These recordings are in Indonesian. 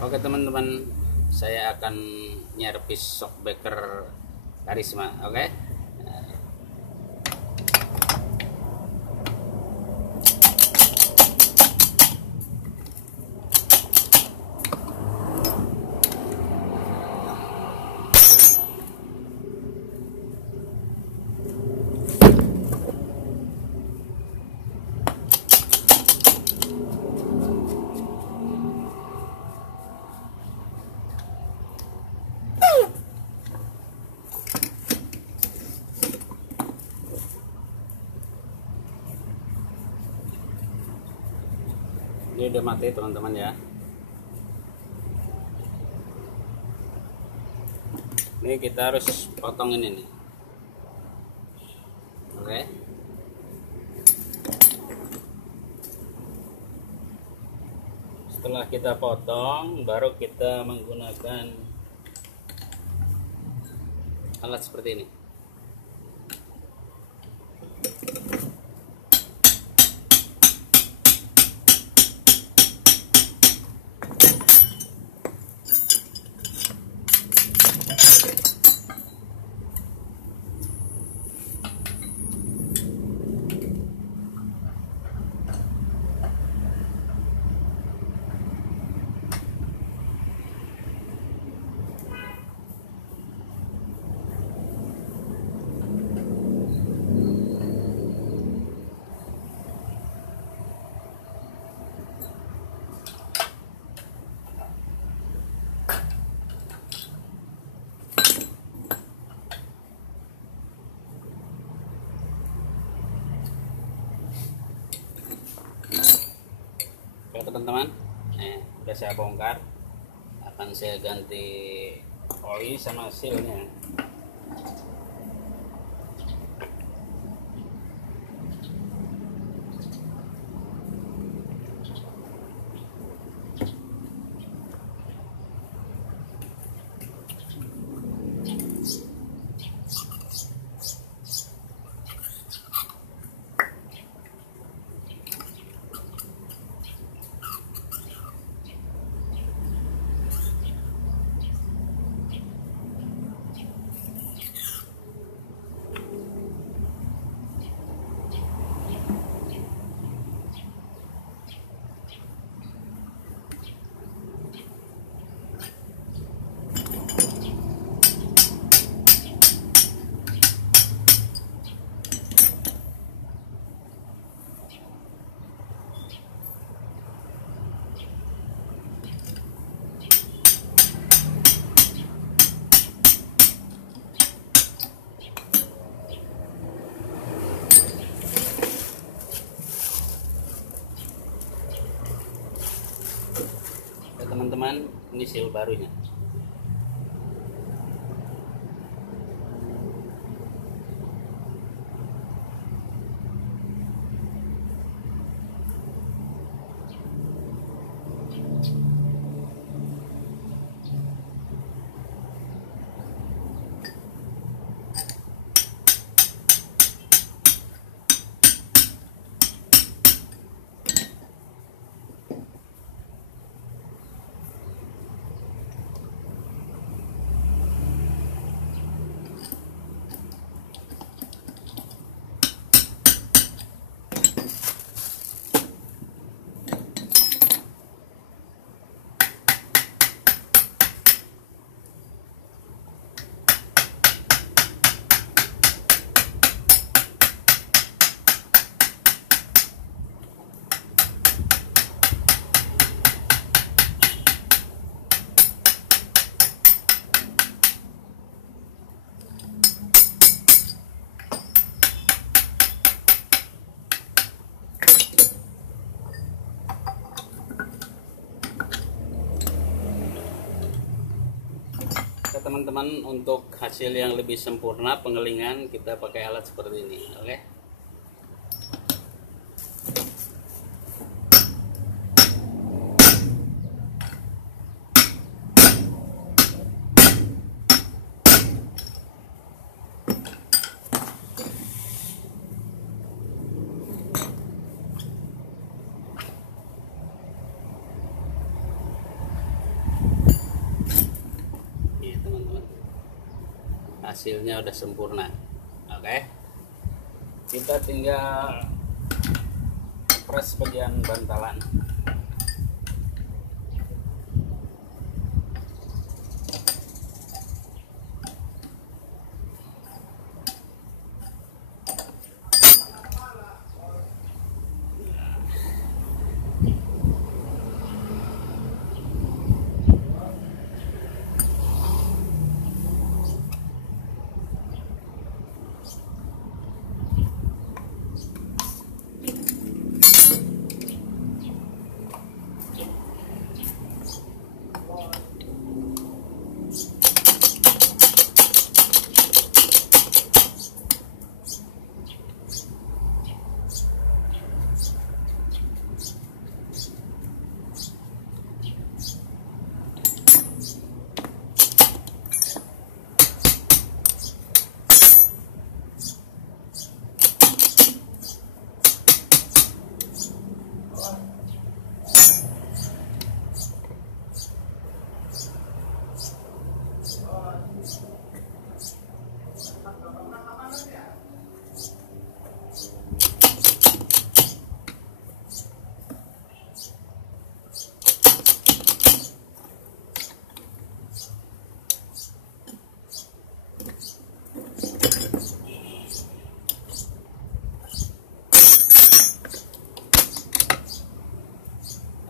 Oke teman-teman, saya akan nyervis shock breaker karisma. Oke. Ini udah mati teman-teman ya. Ini kita harus potong ini nih. Oke. Setelah kita potong, baru kita menggunakan alat seperti ini. Oke teman-teman, udah saya bongkar, akan saya ganti oli sama sealnya. Teman-teman, ini seal barunya. Teman-teman, untuk hasil yang lebih sempurna pengelingan kita pakai alat seperti ini. Oke. hasilnya udah sempurna. Oke, kita tinggal press bagian bantalan.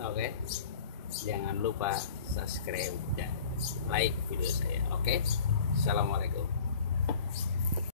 Oke, jangan lupa subscribe dan like video saya. Oke, assalamualaikum.